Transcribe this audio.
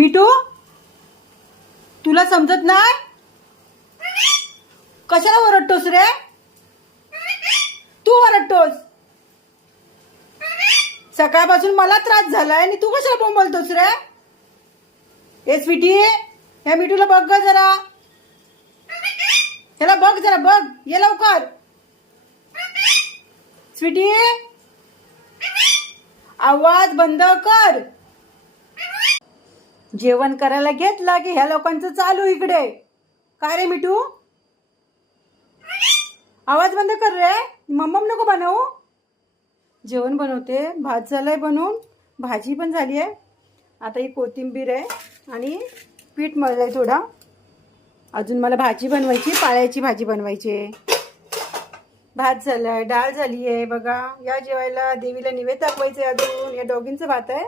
मिठू, तुला समजत नाही? कशाला ओरडतोस रे? तू ओरडतोस. सकाळपासून मला त्रास झालाय आणि तू कशाला बोंबलतोस रे? ए स्वीटी, या मिठूला बघ ग जरा. त्याला बघ जरा, बघ. ये लवकर. स्वीटी, आवाज बंद कर. जेवण करायला घेतला की ह्या लोकांचं चालू इकडे. काय रे मिठू, आवाज बंद कर रे. मम्मम नको बनवू. जेवण बनवते. भात झालाय बनवून, भाजी पण झाली आहे. आता ही कोथिंबीर आहे आणि पीठ मळलंय थोडा. अजून मला भाजी बनवायची, पाळ्याची भाजी बनवायची आहे. भात झालाय, डाळ झाली आहे बघा. या जेवायला. देवीला निवेद दाखवायचं आहे. अजून या डॉगींचं भात आहे.